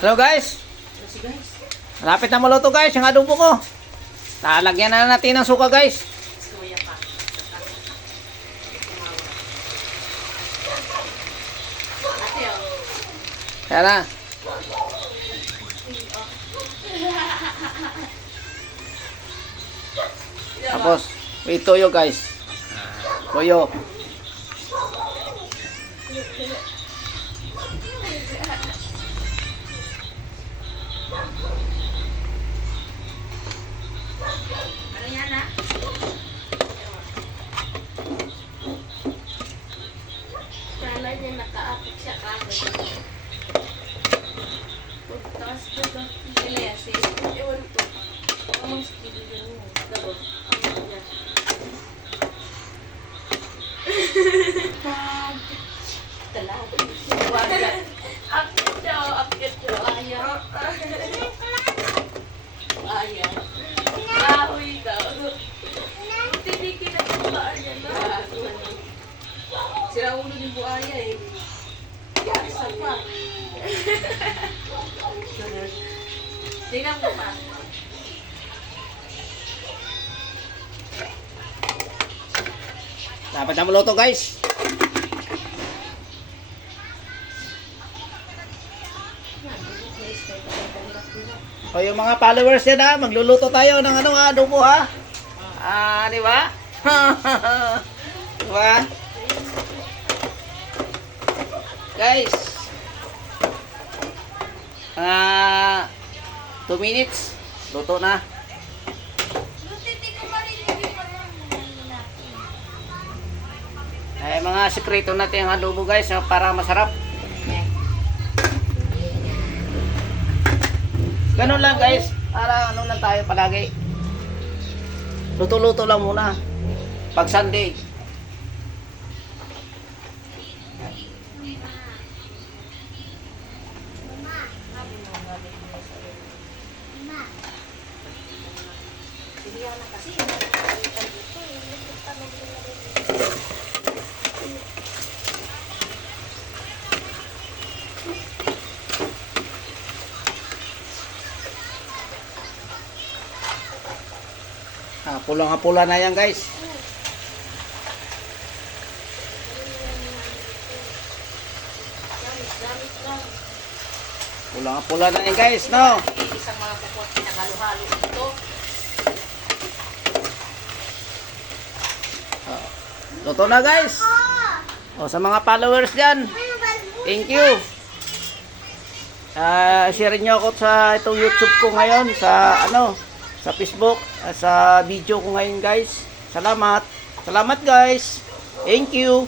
Hello guys. Malapit na maluto guys, yung adobo ko. Lalagyan na natin ng suka guys. Kaya na. Tapos, may toyo guys. Toyo. Ano yan ha? Kala niya nakaapit siya kagad. Tapos dito, Kaya si ewan ko. Amang skili yun mo. Dabo. Amang yan. Talaga. Buaya. Akit siya, akit siya. Buaya. Buaya. Kahoy daw. Tinikin na yung paa niya na. Sira ulo ni buaya eh. Yasa pa. Tingnan mo pa. Dapat na maluto guys. O yung mga followers yan ha, magluluto tayo ng ano ha, adobo ha. Di ba? Di ba? Guys. 2 minutes. Luto na. Ay, mga sekreto natin ang adobo guys para masarap. Ganun lang guys, para ano lang tayo palagi. Luto-luto lang muna. Pag Sunday. Bigyan na kasi. Pulang-pula na yan guys. Gamit lang. Pulang-pula na yan guys, no? Isang mga kupot pinagalo-halo ito. Luto na guys. O sa mga followers dyan, thank you. Share nyo ako sa itong YouTube ko ngayon, sa ano, sa Facebook, sa video ko ngayon guys. Salamat. Salamat guys. Thank you.